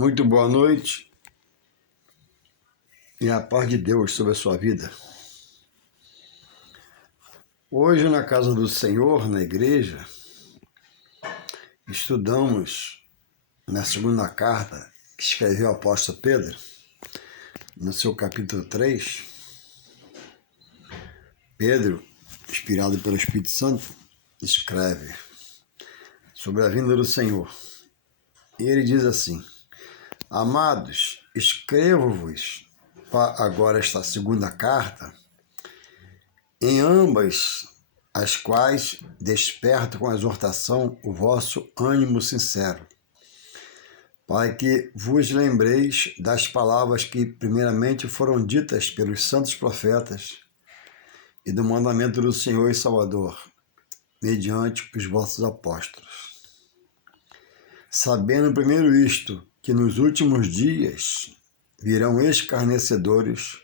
Muito boa noite e a paz de Deus sobre a sua vida. Hoje, na casa do Senhor, na igreja, estudamos na segunda carta que escreveu o apóstolo Pedro, no seu capítulo 3. Pedro, inspirado pelo Espírito Santo, escreve sobre a vinda do Senhor. E ele diz assim: Amados, escrevo-vos agora esta segunda carta, em ambas as quais desperto com exortação o vosso ânimo sincero, para que vos lembreis das palavras que primeiramente foram ditas pelos santos profetas e do mandamento do Senhor e Salvador, mediante os vossos apóstolos. Sabendo primeiro isto, que nos últimos dias virão escarnecedores,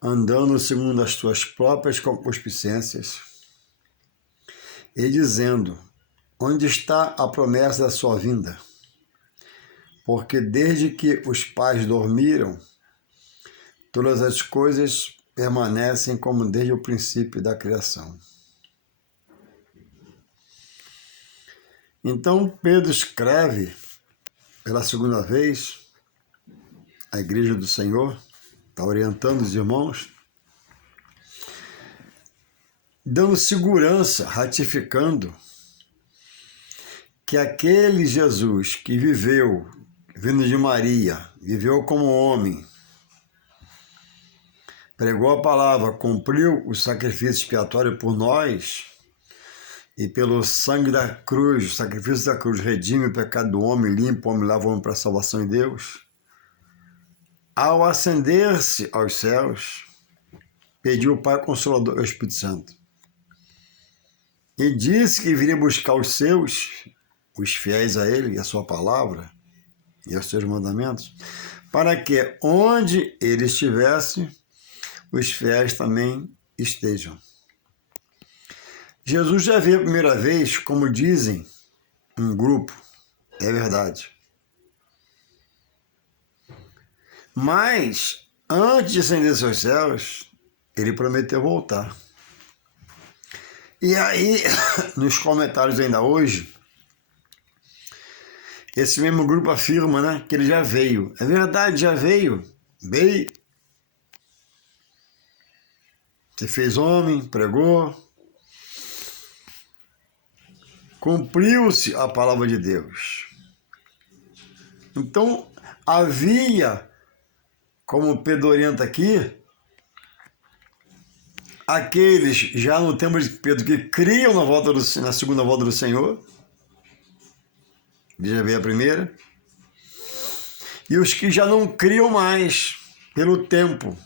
andando segundo as suas próprias concupiscências, e dizendo: onde está a promessa da sua vinda? Porque desde que os pais dormiram, todas as coisas permanecem como desde o princípio da criação. Então Pedro escreve pela segunda vez à igreja do Senhor, está orientando os irmãos, dando segurança, ratificando que aquele Jesus que viveu, vindo de Maria, viveu como homem, pregou a palavra, cumpriu o sacrifício expiatório por nós, e pelo sangue da cruz, o sacrifício da cruz, redime o pecado do homem, limpa o homem, lava o homem para a salvação em Deus. Ao ascender-se aos céus, pediu o Pai Consolador, o Espírito Santo. E disse que viria buscar os seus, os fiéis a Ele e a sua palavra e aos seus mandamentos, para que onde Ele estivesse, os fiéis também estejam. Jesus já veio a primeira vez, como dizem, um grupo, é verdade. Mas, antes de ascender aos céus, Ele prometeu voltar. E aí, nos comentários ainda hoje, esse mesmo grupo afirma, né, que Ele já veio. É verdade, já veio. Veio. Se fez homem, pregou. Cumpriu-se a palavra de Deus. Então, havia, como Pedro orienta aqui, aqueles já no tempo de Pedro que criam na segunda volta do Senhor, já veio a primeira, e os que já não criam mais pelo tempo,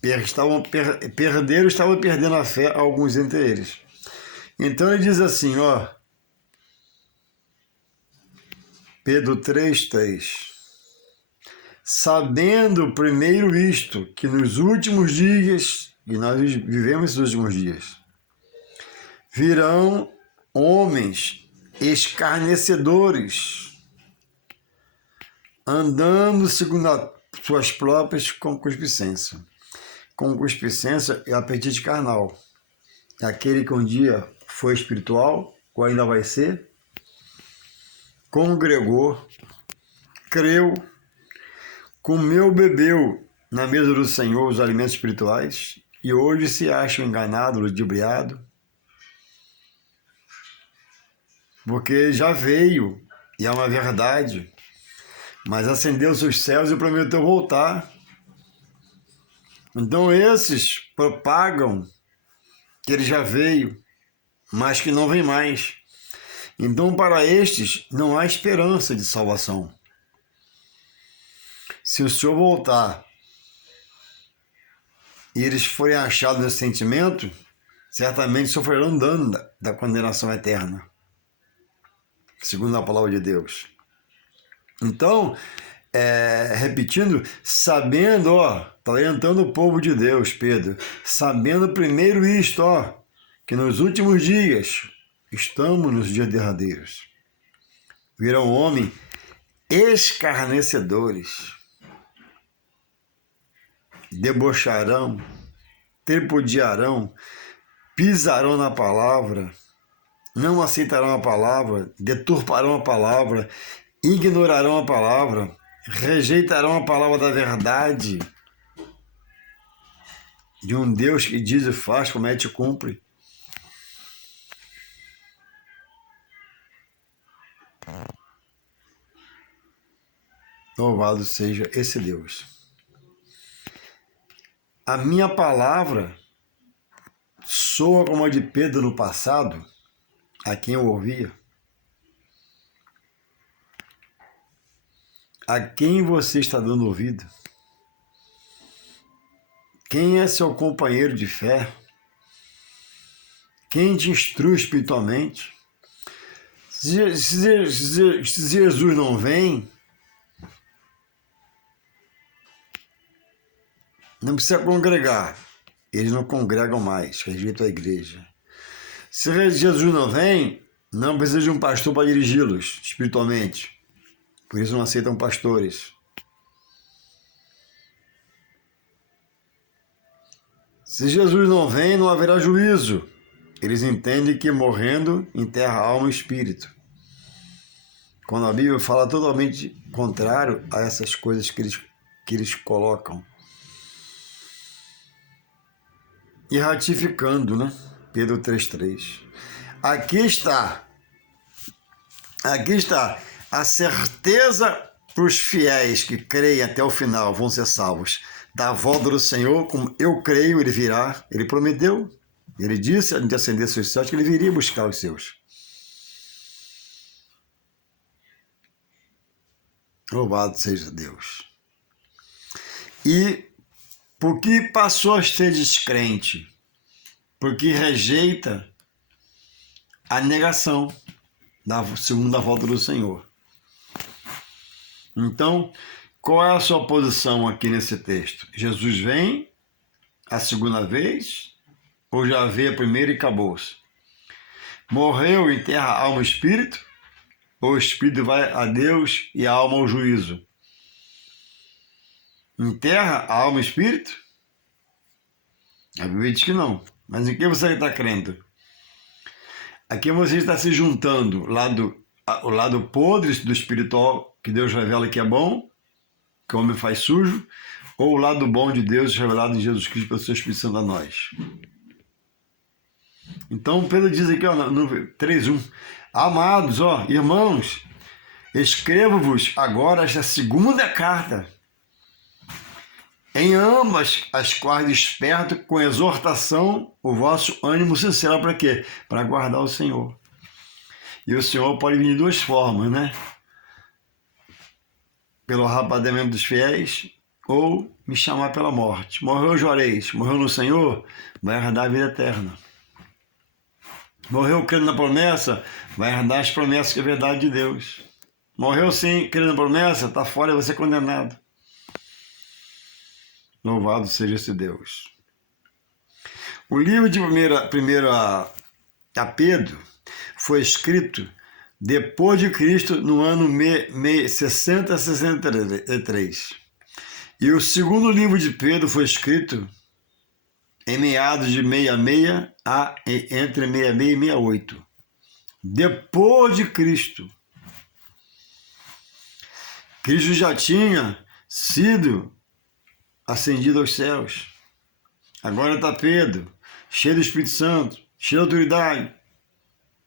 estavam perdendo a fé, alguns entre eles. Então ele diz assim, ó, Pedro 3:3, sabendo primeiro isto, que nos últimos dias, e nós vivemos esses últimos dias, virão homens escarnecedores, andando segundo as suas próprias concupiscências. Concupiscência é apetite carnal. É aquele que um dia foi espiritual, ou ainda vai ser, congregou, creu, comeu, bebeu na mesa do Senhor os alimentos espirituais e hoje se acha enganado, ludibriado, porque já veio, e é uma verdade, mas ascendeu os céus e prometeu voltar. Então esses propagam que ele já veio, mas que não vem mais. Então para estes não há esperança de salvação. Se o Senhor voltar e eles forem achados nesse sentimento, certamente sofrerão dano da condenação eterna, segundo a palavra de Deus. Então, repetindo, sabendo, está orientando o povo de Deus, Pedro, sabendo primeiro isto, que nos últimos dias, estamos nos dias derradeiros, virão homem escarnecedores, debocharão, tripudiarão, pisarão na palavra, não aceitarão a palavra, deturparão a palavra, ignorarão a palavra, rejeitarão a palavra da verdade de um Deus que diz e faz, promete e cumpre. Louvado seja esse Deus. A minha palavra soa como a de Pedro no passado, a quem eu ouvia. A quem você está dando ouvido? Quem é seu companheiro de fé? Quem te instrui espiritualmente? Se Jesus não vem, não precisa congregar. Eles não congregam mais, rejeitam a igreja. Se Jesus não vem, não precisa de um pastor para dirigi-los espiritualmente. Por isso não aceitam pastores. Se Jesus não vem, não haverá juízo. Eles entendem que morrendo enterra alma e espírito. Quando a Bíblia fala totalmente contrário a essas coisas que eles colocam. E ratificando, né? Pedro 3,3. Aqui está a certeza para os fiéis que creem até o final, vão ser salvos. Da volta do Senhor, como eu creio, ele virá. Ele prometeu, ele disse, antes de ascender seus céus, que ele viria buscar os seus. Louvado seja Deus. E por que passou a ser descrente? Porque rejeita a negação da segunda volta do Senhor. Então, qual é a sua posição aqui nesse texto? Jesus vem a segunda vez ou já veio a primeira e acabou-se? Morreu, enterra a alma e espírito? Ou o espírito vai a Deus e a alma ao juízo? Enterra a alma e espírito? A Bíblia diz que não. Mas em que você está crendo? Aqui você está se juntando o lado podre do espiritual, que Deus revela que é bom, que o homem faz sujo, ou o lado bom de Deus revelado em Jesus Cristo pelo seu Espírito Santo a nós. Então Pedro diz aqui, ó, no 3:1, amados, irmãos, escrevo-vos agora esta segunda carta, em ambas as quais desperto com exortação o vosso ânimo sincero. Para quê? Para guardar o Senhor. E o Senhor pode vir de duas formas, né? Pelo arrebatamento dos fiéis ou me chamar pela morte. Morreu Juarez, morreu no Senhor, vai herdar a vida eterna. Morreu crendo na promessa, vai herdar as promessas que é verdade de Deus. Morreu sem crendo na promessa, está fora e vai ser condenado. Louvado seja esse Deus. O livro de 1 a Pedro foi escrito depois de Cristo no ano 60 a 63. E o segundo livro de Pedro foi escrito em meados de 66 a entre 66 e 68. Depois de Cristo. Cristo já tinha sido ascendido aos céus. Agora está Pedro, cheio do Espírito Santo, cheio de autoridade,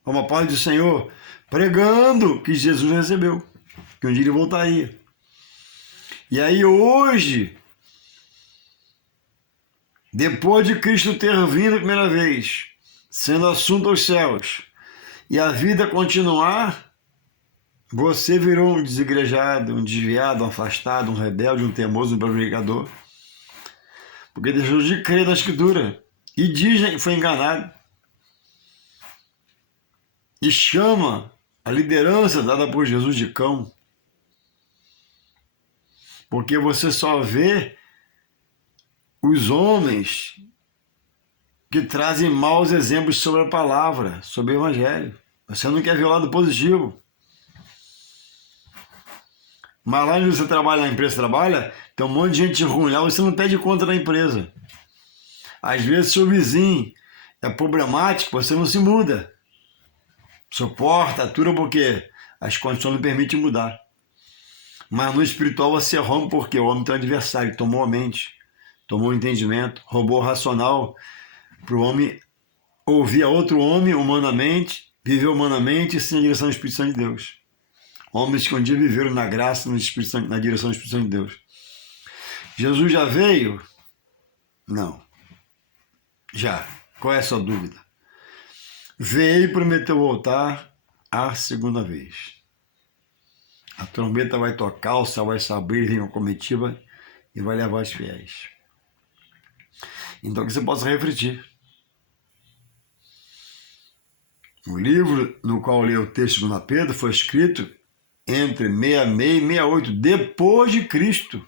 como a paz do Senhor, pregando que Jesus recebeu, que um dia ele voltaria. E aí hoje, depois de Cristo ter vindo a primeira vez, sendo assunto aos céus, e a vida continuar, você virou um desigrejado, um desviado, um afastado, um rebelde, um teimoso, um prevaricador. Porque deixou de crer na Escritura. E diz, foi enganado. E chama a liderança dada por Jesus de cão. Porque você só vê os homens que trazem maus exemplos sobre a palavra, sobre o Evangelho. Você não quer ver o lado positivo. Mas lá onde você trabalha, na empresa trabalha, tem um monte de gente ruim lá, você não pede conta da empresa. Às vezes seu vizinho é problemático, você não se muda. Suporta, atura, porque as condições não permitem mudar. Mas no espiritual você rompe porque o homem tem um adversário, tomou a mente, tomou o entendimento, roubou o racional para o homem ouvir a outro homem humanamente, viver humanamente e sim na direção do Espírito Santo de Deus. Homens que um dia viveram na graça, no Espírito Santo, na direção do Espírito Santo de Deus. Jesus já veio? Não. Já. Qual é a sua dúvida? Veio e prometeu voltar a segunda vez. A trombeta vai tocar, o céu vai se abrir, vem uma comitiva e vai levar os fiéis. Então que você possa refletir. O livro no qual eu li o texto de 2 Pedro foi escrito entre 66 e 68, depois de Cristo.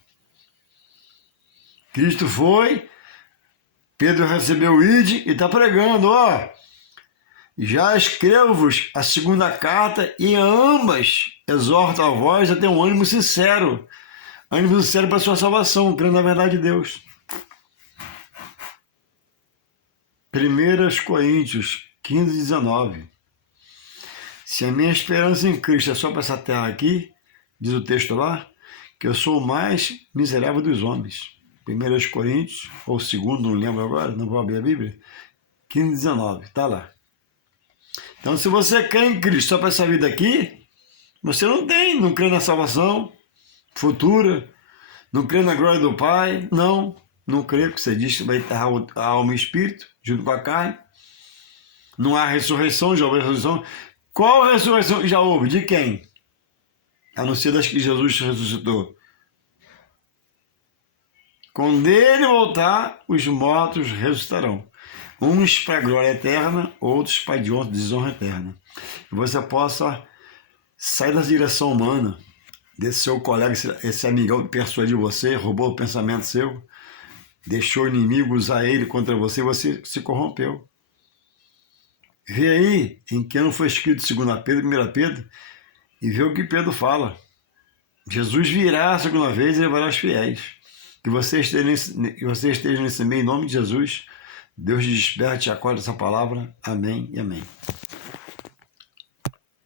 Cristo foi, Pedro recebeu o ID e está pregando, ó. Já escrevo-vos a segunda carta e ambas exorto a vós a ter um ânimo sincero para a sua salvação, crendo na verdade de Deus. 1 Coríntios 15, 19. Se a minha esperança em Cristo é só para essa terra aqui, diz o texto lá, que eu sou o mais miserável dos homens. 1 Coríntios, ou 2, não lembro agora, não vou abrir a Bíblia, 15, 19, está lá. Então, se você crê em Cristo só para essa vida aqui, você não crê na salvação futura, não crê na glória do Pai, não crê, porque você diz que vai enterrar a alma e o espírito junto com a carne. Não há ressurreição, já houve ressurreição. Qual ressurreição já houve? De quem? A não ser das que Jesus ressuscitou. Quando ele voltar, os mortos ressuscitarão. Uns para a glória eterna, outros para a desonra eterna. Que você possa sair da direção humana, desse seu colega, esse amigão que persuadiu você, roubou o pensamento seu, deixou o inimigo usar ele contra você, você se corrompeu. Vê aí em que ano foi escrito 2 Pedro, 1 Pedro, e vê o que Pedro fala. Jesus virá a segunda vez e levará os fiéis. Que você esteja nesse meio, em nome de Jesus. Deus te desperte e acorde essa palavra. Amém e amém.